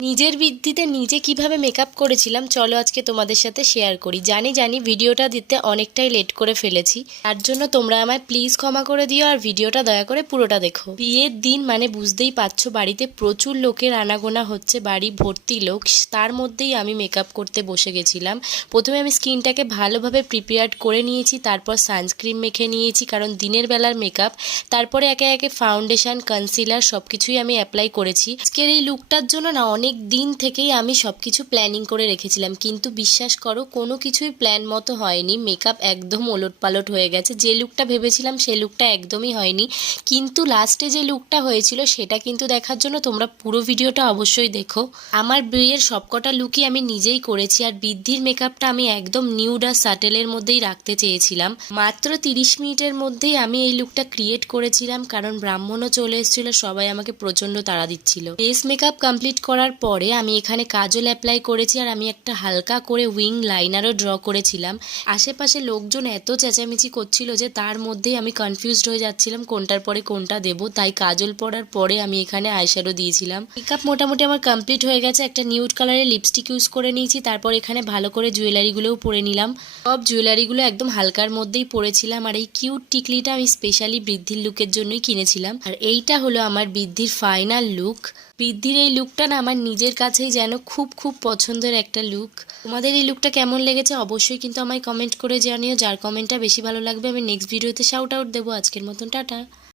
নিজের বৃদ্ধিতে নিজে কিভাবে মেকআপ করেছিলাম চলো আজকে তোমাদের সাথে শেয়ার করি। জানি ভিডিওটা দিতে অনেকটাই লেট করে ফেলেছি, তার জন্য তোমরা আমায় প্লিজ ক্ষমা করে দিও আর ভিডিওটা দয়া করে পুরোটা দেখো। বিয়ের দিন মানে বুঝতেই পারছো, বাড়িতে প্রচুর লোকের আনাগোনা হচ্ছে, বাড়ি ভর্তি লোক, তার মধ্যেই আমি মেকআপ করতে বসে গেছিলাম। প্রথমে আমি স্কিনটাকে ভালোভাবে প্রিপেয়ার করে নিয়েছি, তারপর সানস্ক্রিন মেখে নিয়েছি কারণ দিনের বেলার মেকআপ। তারপরে একে একে ফাউন্ডেশন, কনসিলার সবকিছুই আমি অ্যাপ্লাই করেছি। আজকের এই লুকটার জন্য না অনেক দিন থেকেই আমি সবকিছু প্ল্যানিং করে রেখেছিলাম, কিন্তু বিশ্বাস করো কোনো কিছুই প্ল্যান মতো হয়নি। মেকআপ একদম ওলটপালট হয়ে গেছে। যে লুকটা ভেবেছিলাম সেই লুকটা একদমই হয়নি, কিন্তু লাস্টে যে লুকটা হয়েছিল সেটা কিন্তু দেখার জন্য তোমরা পুরো ভিডিওটা অবশ্যই দেখো। আমার বিয়ের সবকটা লুকই আমি নিজেই করেছি, আর বৃদ্ধির মেকআপটা আমি একদম নিউড আর সাটেলের মধ্যেই রাখতে চেয়েছিলাম। মাত্র 30 মিনিটের মধ্যেই আমি এই লুকটা ক্রিয়েট করেছিলাম, কারণ ব্রাহ্মণও চলে এসেছিল, সবাই আমাকে প্রচন্ড তাড়া দিচ্ছিল। ফেস মেকআপ কমপ্লিট করার পরে আমি এখানে কাজল অ্যাপ্লাই করেছি, আর আমি একটা হালকা করে উইং লাইনারও ড্র করেছিলাম। আশেপাশে লোকজন এত চেঁচামেচি করছিল যে তার মধ্যেই আমি কনফিউজড হয়ে যাচ্ছিলাম কোনটার পরে কোনটা দেব, তাই কাজল পরার পরে আমি এখানে আইশ্যাডো দিয়েছিলাম। মেকআপ মোটামুটি আমার কমপ্লিট হয়ে গেছে। একটা নিউড কালারের লিপস্টিক ইউজ করে নিয়েছি, তারপর এখানে ভালো করে জুয়েলারিগুলোও পরে নিলাম। সব জুয়েলারিগুলো একদম হালকার মধ্যেই পরেছিলাম, আর এই কিউট টিকলিটা আমি স্পেশালি বৃদ্ধির লুকের জন্যই কিনেছিলাম। আর এইটা হলো আমার বৃদ্ধির ফাইনাল লুক। বৃদ্ধির এই লুকটা না আমার নিজের কাছেই যেন খুব পছন্দের একটা লুক। তোমাদের এই লুকটা কেমন লেগেছে অবশ্যই কিন্তু আমায় কমেন্ট করে জানিও। যার কমেন্টটা বেশি ভালো লাগবে আমি নেক্সট ভিডিওতে শাউট আউট দেবো। আজকের মতন টাটা।